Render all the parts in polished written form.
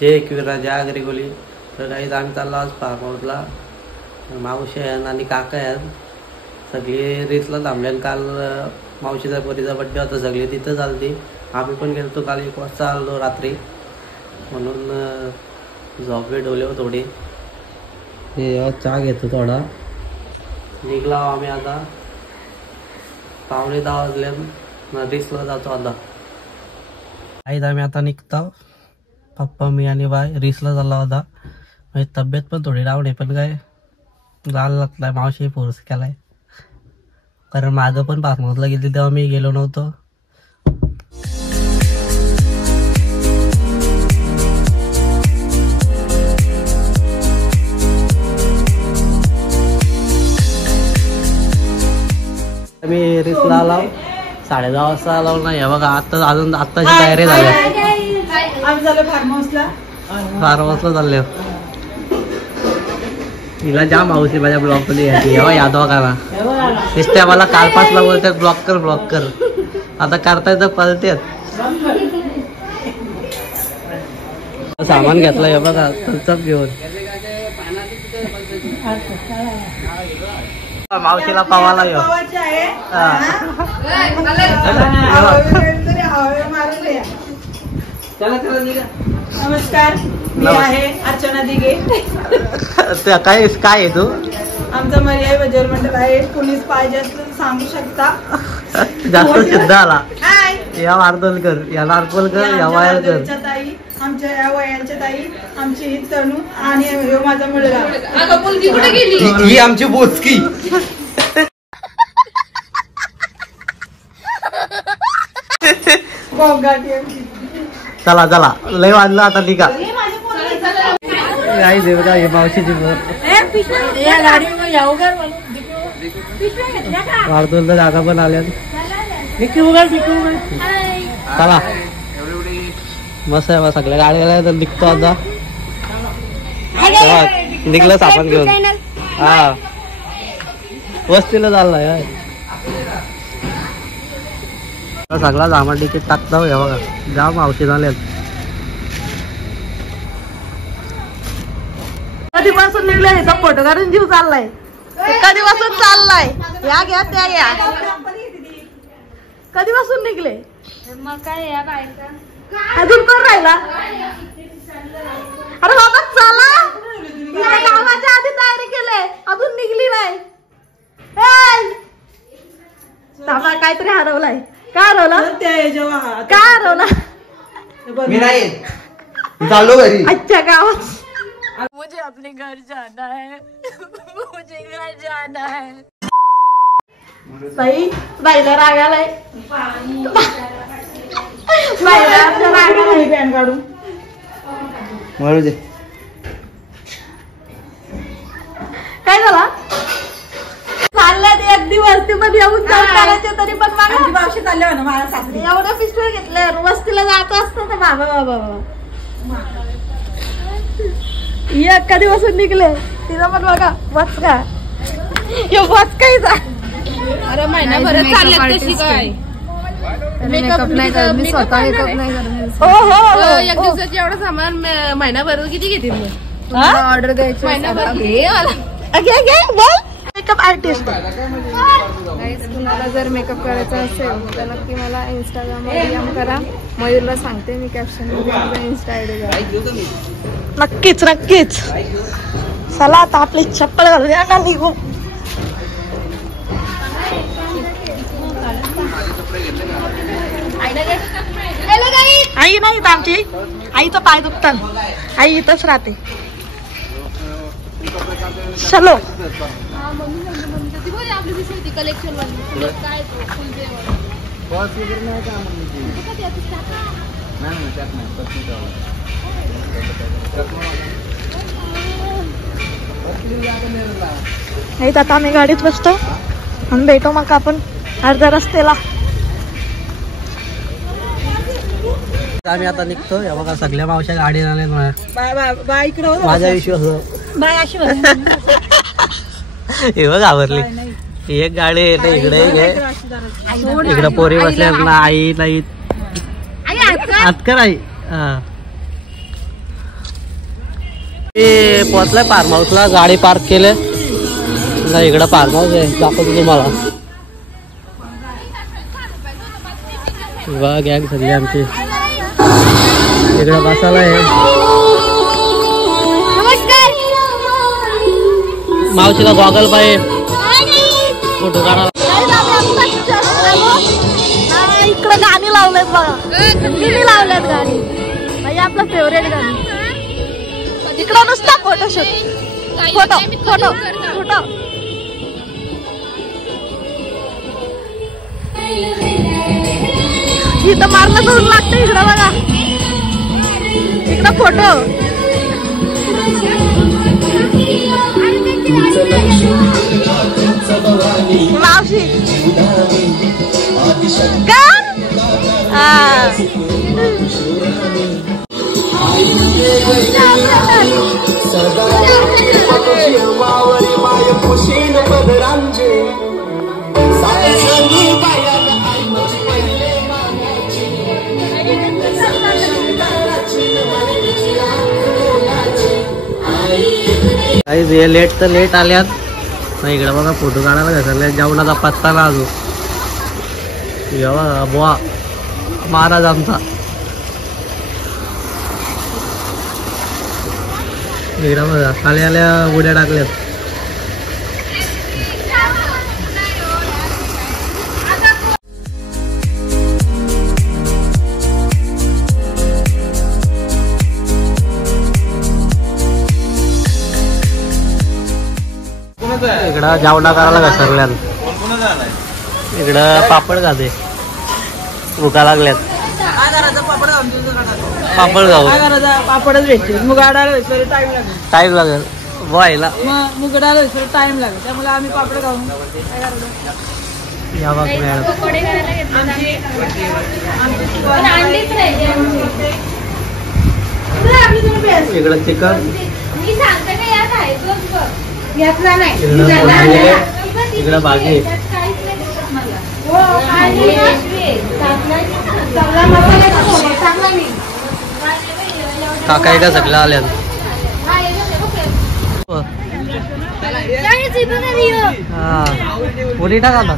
जय एकविरा जय आगरी तर काही आम्ही चाललो आज फार्महाऊसला. मावशी आहेत आणि काका आहेत, सगळी रेसला थांबले. काल मावशीचा पोरीचा बड्डे होता, सगळी तिथं चालती. आम्ही पण गेलो काल 1 वाजता आलो रात्री, म्हणून झोप भेटवले थोडी. हे चहा घेतो थोडा. निघला आम्ही आता 9:15 वाजले, रेसला जातो आता. आई आम्ही आता निघतो. पप्पा मी आणि बाय रेसला चालला होता. म्हणजे तब्येत पण थोडी डाऊन आहे, पण काय जायला लागलाय. मावशी फोर्स केलाय, कारण मागं पण फार्महाऊसला गेली तेव्हा मी गेलो नव्हतो. मी रेसला आलो 10:30 वाजता आलो नाही. हे बघा आता अजून आत्ताची तयारी झाली. फार्महाऊसला चालले. तिला जाम आवडते माझ्या ब्लॉग मध्ये यादव करा दिसते मला. कालपासला बोलतात ब्लॉक कर आता करताय तर पळतेत. सामान घेतलं हे बघा चप घेऊन. मावशीला पावाला येऊ. नमस्कार, मी आहे अर्चना दिघे. काय आहे तू? आमचा पर्याय बजर मंडळ आहे. कोणीच पाहिजे असलं सांगू शकता. जास्त सिद्ध आला. या वार्दलकर, या नारकोलकर, या वायलकर, ताई, आमच्या या वयांच्या ताई, आमची ही तनू आणि ह्यो माझा मुलगा. ही आमची बोचकी. चला चला लय वाजलं आता निघा. आई देवता हे मावशीची वार्दोलला जागा पण आल्या. चला मस्त आहे. सगळ्या गाड्या तर निघतो आता. निघलं सामान घेऊन. हा वस्तीला चाललाय. सगळा सामान तिकीट टाकता हे बघा. जा मावशी झाले. कधीपासून निघले फोटो काढून जीव चाललाय. कधीपासून चाललाय. या घ्या त्या घ्या. कधीपासून निघले मग काय या बायका अजून कोण राहिला. अरे बाबा चला. कामाच्या आधी तयारी केले अजून निघली नाही. काहीतरी हरवलाय. काय हरवलं? काय हरवलं? मी नाही चाललो घरी. अच्छा गावात. मुझे अपने घर जाना है. मुझे घर जाना है. बाई बाईला राग आलाय. बाईला राग आलाय पॅन काढून. मरू दे. काय झाला? चालल्यात एक दिवस ते मध्ये येऊन जाऊन करायचे तरी पण मावशी चालले ना मला सासरी. एवढं पिस्टल घेतलं. वस्तीला जायचं असतं तर बाबा बाबा एक कधीपासून निघले. तिला पण बघा बस का बस काय. अरे महिनाभरात चालल्यात कशी काय. मेकअप नाही करत मी स्वतः. मेकअप नाही करत. हो एक दिवसाची एवढं सामान महिनाभर किती घेतील मी. ऑर्डर द्यायची महिनाभर बोल. Makeup artist. कुणाला जर मेकअप करायचा असेल तर नक्की मला इंस्टाग्रामवर DM करा. मयूरला सांगते मी कॅप्शन मध्ये इंस्टा आयडी द्या. नक्कीच नक्कीच. चला आता आपली चप्पल घालू द्या ना निघू. आई नाही आमची. आईचं पाय दुखतात, आई इथंच राहते. चलो नाही तर आता आम्ही गाडीत बसतो आणि भेटू मग आपण अर्ध्या रस्त्याला. आम्ही आता निघतो. या बघा सगळ्या मावश्या गाडी आल्या माझ्या विश्वास. हे बघ आवरली एक गाडी इकडे इकडे पोरी बसल्या ना. आई नाही आतकर आई. पोचलाय फार्म हाऊसला. गाडी पार्क केले इकडं फार्म हाऊस आहे. दाखवतो तुम्हाला. बघा गॅंग सगळी आमची इकडे बसायला आहे. मावशीला गॉगल पाहिजे फोटो काढायला. इकडे गाणी लावलेत बघा. किती लावलेत गाणी. म्हणजे आपलं फेवरेट गाणी. इकडं नुसता फोटोशूट. Photo photo photo. इथं मारलं जाऊन लागतं. इकडं बघा. इकडं फोटो. मावशी का लेट तर लेट आल्यात. इकडे बघा फोटो काढायला घसरल्या. जेवणाचा पत्ता ना अजून. बुवा महाराज आमचा. इकडे बघा खाली आल्या उड्या टाकल्यात. इकडं जेवणा करायला घसरल्यात. इकडं पापड खाते. भुका लागल्यात. पापड खाऊ. पापडच भेटते. मुगाडाला टाईम लागेल व्हायला. मुगाडाला टाइम लागेल. त्यामुळे आम्ही पापड खाऊ. या बघ इकडं चिकन. इकडं भाजी. काका एका सगळ्या आल्यात. उडी टाका आता.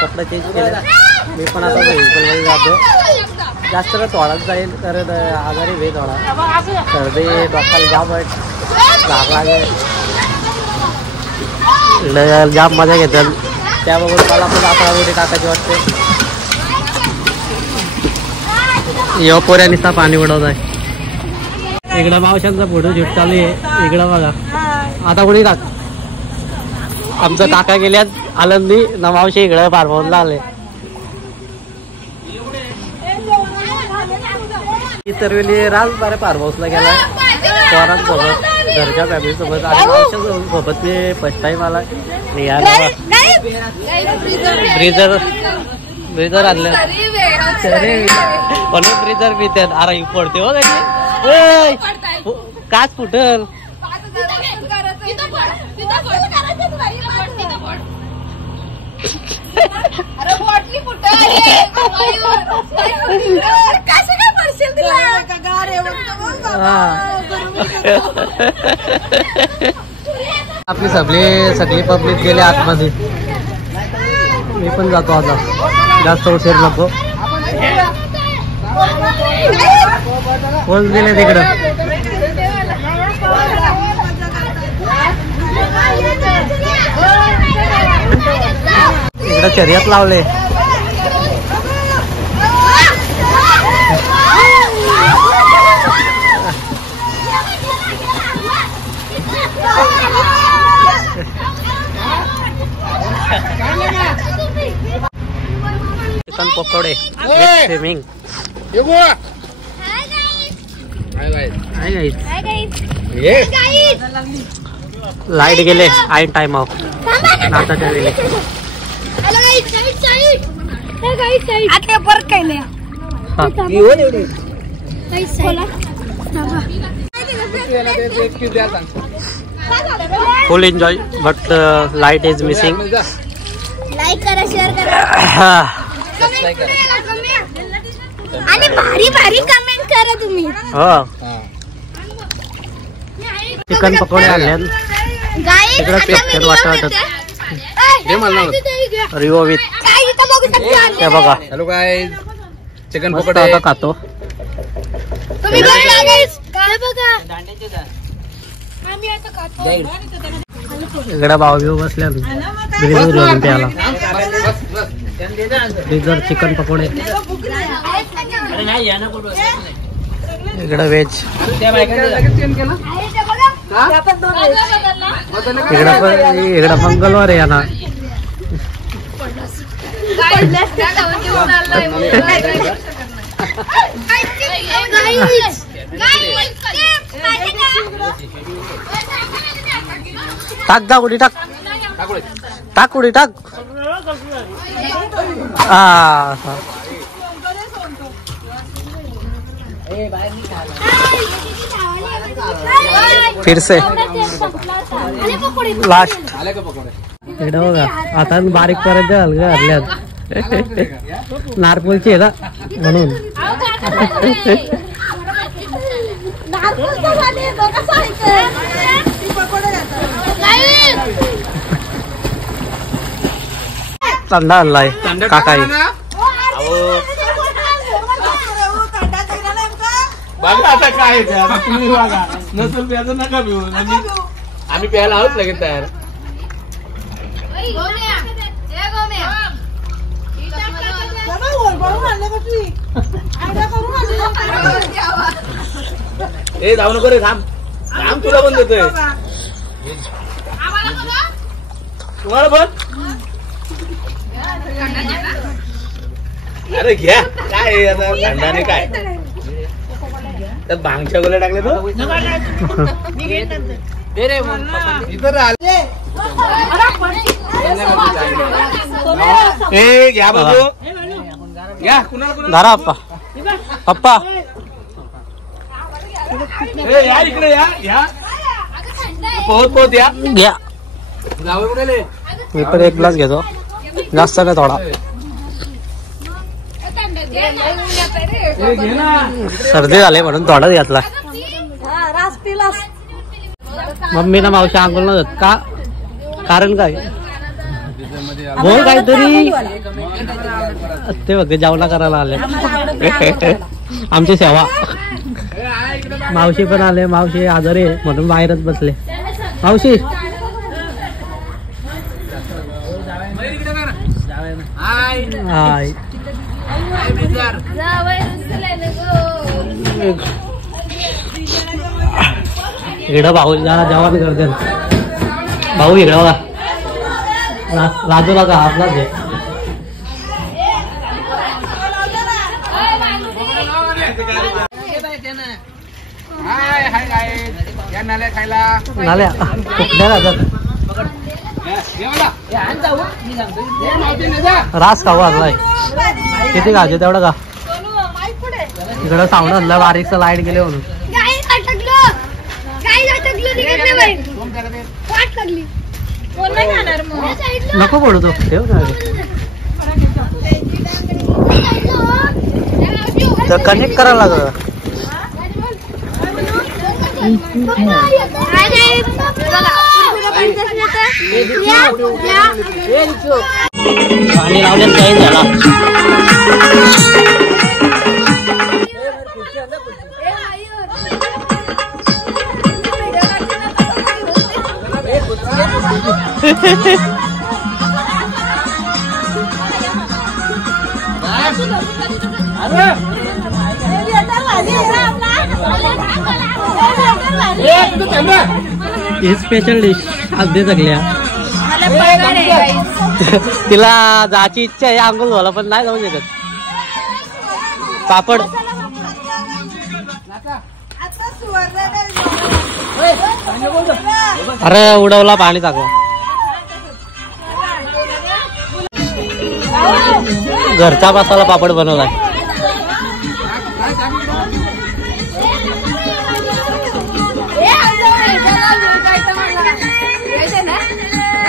कपडे चेंज केले. मी पण आता व्हेकलमध्ये जातो. जास्त थोडाच जाईल कारण आजारी वे थोडा. सर्दी डोक्याला जाम धाक लागेल. जाम मजा घेतात. त्याबरोबर मला पण आता उडी टाकायची वाटते. यो पोऱ्या निस्ता पाणी उडवत आहे. इकडं मावशांचा फोटो शूट चालू आहे. इकडं बघा आता उडी टाक. आमचं काका गेल्यात आनंदी ना. मावशी इकडे फार्महाऊसला आले. इतर वेळी राज बारे फार्महाऊसला गेलाय पोरांसोबत घरच्या फॅमिली सोबत. आणि मावशांसोबत मी फर्स्ट टाइम आला. ब्रिजर आणलं म्हणून ब्रिजर पितात. अरे पडते हो काच फुटल. आपली सगळी पब्लिक गेले आतमध्ये. मी पण जातो आता. जास्त उशीर नको. पोच दिले तिकडं. इकडं शर्यत लावले. चिकन पकोडे विथ स्विमिंग. लाईट गेले आईन टाइम ऑफ नाचाच्या वेळी. फुल enjoy but light is missing. Like करा, शेअर करा आणि भारी भारी कमेंट करा तुम्ही. चिकन पकोडे आणले तिकडे पेस्टेड वाटत रिओ विथ. हे बघा हॅलो गाईज, चिकन पकोडे आता खातो. इकडे भाऊ बिऊ बसल्या ब्रिजर प्याला. ब्रिजर चिकन पकोडे. इकडे व्हेज. इकडे मंगळवार आहे ना. टाक दा उडी टाक टाक उडी टाक. फिर से लास्ट. इकडे बघा आता बारीक पर्यंत हरल्यात नारपोलची आहे ना म्हणून. थंडा आणलाय काकाई. आता काय नसेल प्यायचं नका पिऊ. आम्ही प्यायला आहोत लगेच तयार. ए जाऊ नको रे, थांब थांब, तुला पण देतोय. तुम्हाला पण अरे घ्या. काय आता थंडाने काय त्यात भांगच्या गोळ्या टाकले तो. ए घ्या बाबू घ्या. धारा अप्पा अप्पा. यार इकडे या या. पोहत पोहत या. घ्या. मी पण एक ग्लास घेतो, जास्त काय थोडा. सर्दी झाली म्हणून थोडाच घेतला. मम्मीला मावशी आंघोळ न जात का? कारण काय बोल काहीतरी. ते बघ जेवणा करायला आले आमची सेवा. मावशी पण आले. मावशी आजारी म्हणून बाहेरच बसले. मावशी हाय. इकडं भाऊ जरा जेवण करते. भाऊ इकडं बघा. राजूला का आपलाच आहे. नाल्या कुठल्या राहतात. रास खाऊ आणलाय. किती खायचे तेवढं का. इकडं साऊंड आणलं बारीकचं लाईट गेले म्हणून. नको पडू तो ठेव तर कनेक्ट करायला लागलं. पाणी लावण्यात काही झाला. ही स्पेशल डिश आज दे सगळ्या. तिला जायची इच्छा आहे अंघोळ झाला पण नाही जाऊन शकत. पापड अरे उडवला पाणी टाकवा. घरचा मसाला पापड बनवला.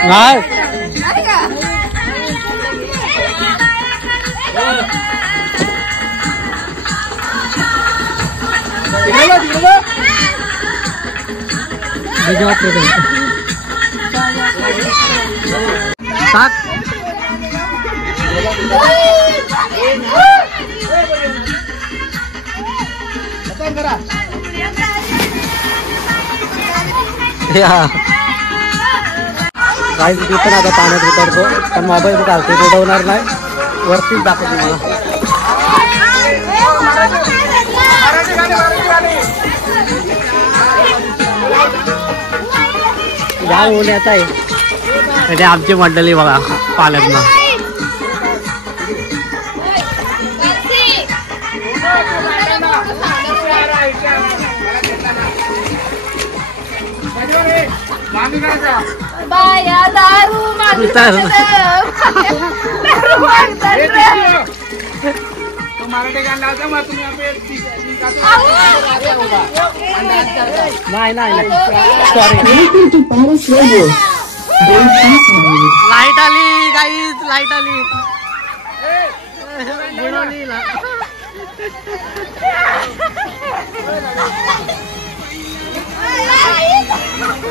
नाही काही तिथे पण आता पाण्यात उतरतो पण मोबाईल चालते उडवणार नाही वरतीच दाखवतो मला. या ओल्यात आहे म्हणजे आमची मंडळी बघा पाण्यात ना. बाया दारू नाही सॉरी. लाईट आली गाईज लाईट आली.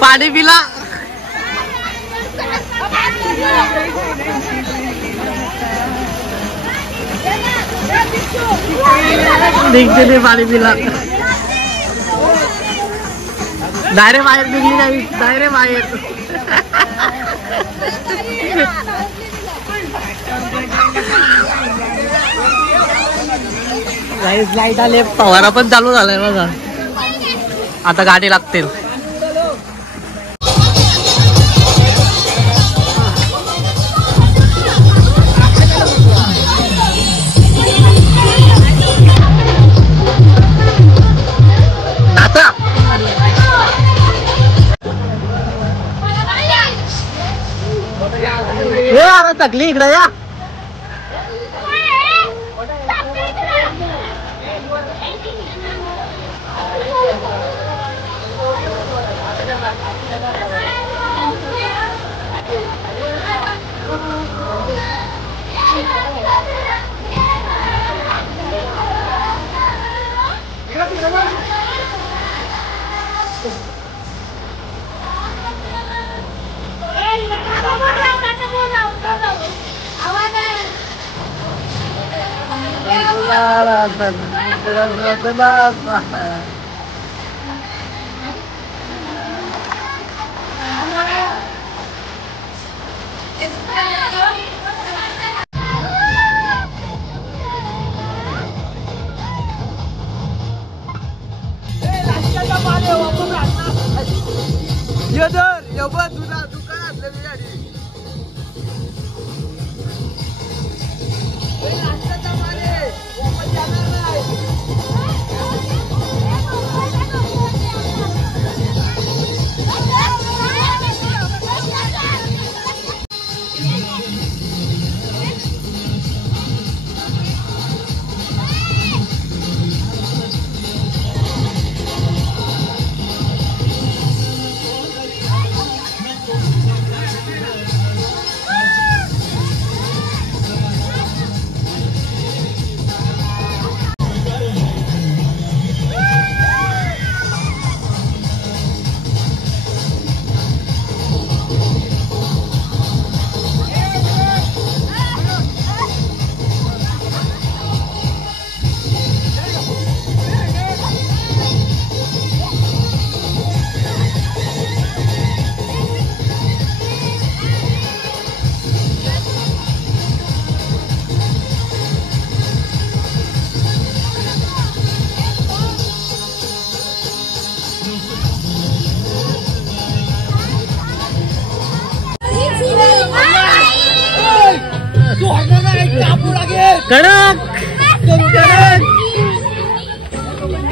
पाणी पिला. निघते पाणी पिला. डायरेक्ट बाहेर निघली नाही डायरेक्ट बाहेर. लाईट आले फवारा पण चालू झालाय बघा. आता गाडी लागतील. तकली इकडे या.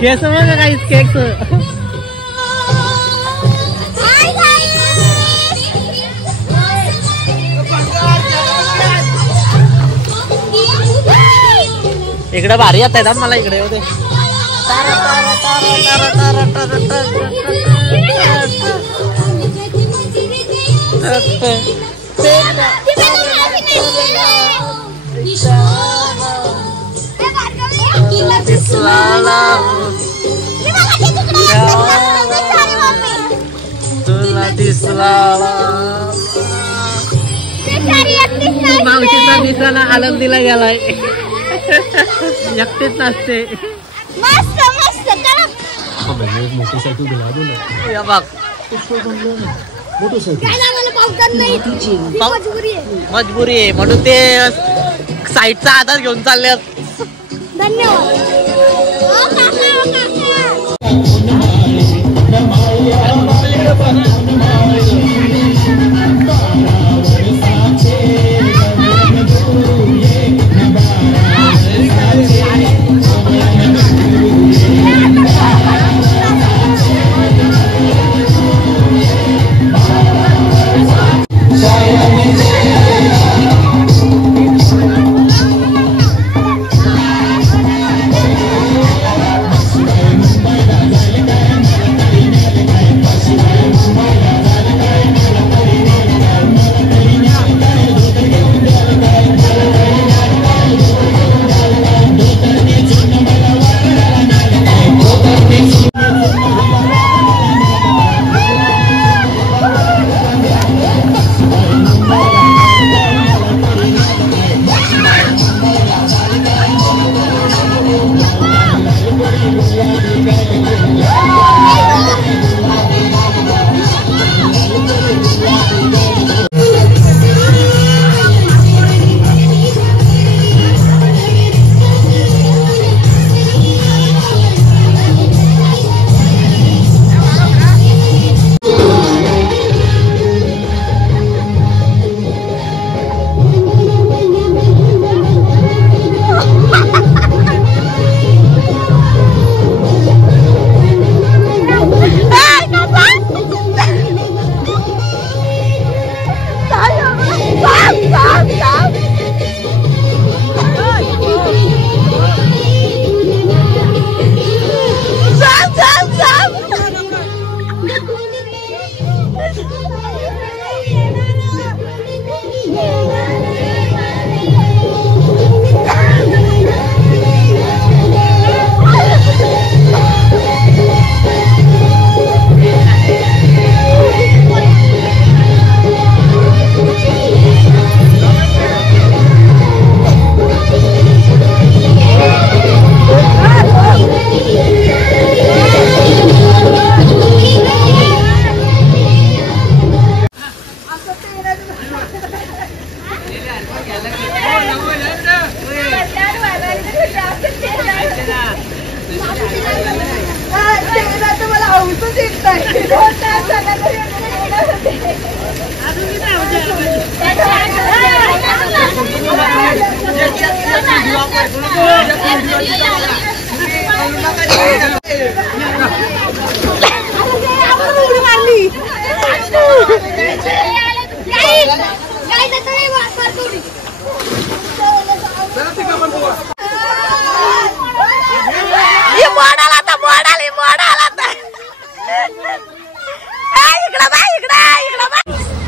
केस बघा काही केक इकडे भारी येत आहेत मला इकडे होते तुला दिसला मावशीचा दिसाला आनंदीला गेलाय एकटेच नसते मोटरसायकल दिला बघ मजबुरी आहे म्हणून ते साईडचा आधार घेऊन चालले धन्यवाद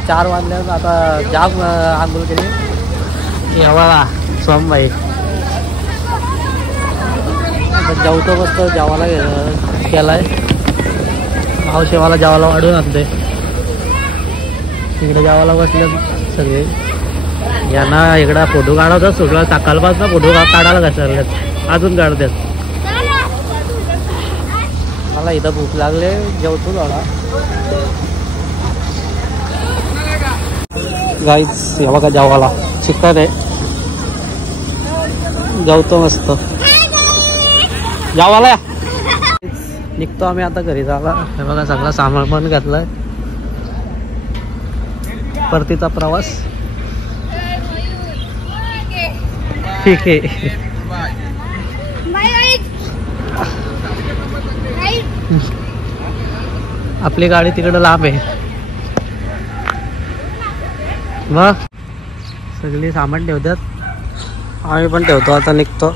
चार वाजल्यावर आता जाम आंघोळ केली जेवायला सोमबाई जेवतो बसतो जेवायला केलाय मावशी मला जेवायला वाढून आणते इकडे जेवायला बसले सगळे यांना इकडं फोटो काढायचा सुटला सकाळपासून फोटो काढायला घसरल्यात अजून काढतात मला इथं भूक लागले जेवतो थोडा गाईच हे बघा जेवायला चिकन आहे जेवतो मस्त जेवायला या निघतो आम्ही आता घरी जायला हे बघा सगळं सामान पण घातलंय परतीचा प्रवास ठीक आहे आपली गाडी तिकडं लांब आहे. मग सगळी सामान ठेवतात, आम्ही पण ठेवतो. आता निघतो.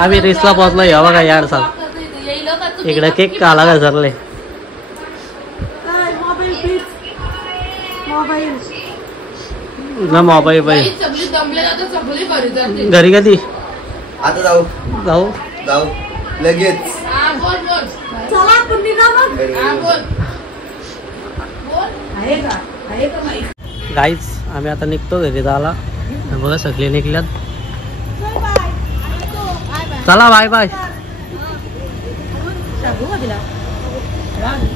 आम्ही रिसला पोहोचलो. या बघा यार साहेब, इकडे केक काला घसरले. ना मोबाईल बाई घरी कधी आता जाऊ जाऊ जाऊ लगेच. गाईच आम्ही आता निघतो घरी जायला. बघा सगळे निघल्यात. चला बाय बाय.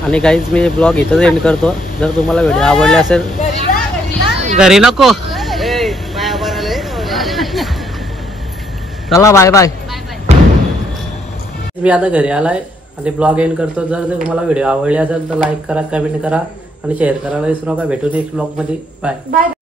आणि गाईज मी ब्लॉग इथंच एंड करतो. जर तुम्हाला व्हिडिओ आवडले असेल, घरी नको, चला बाय बाय. मी आता घरी आलाय आणि ब्लॉग एंड करतो. जर तुम्हाला व्हिडिओ आवडले असेल तर लाईक करा, कमेंट करा आणि शेअर करायला विसरू नका. भेटू नेक्स्ट ब्लॉग मध्ये. बाय.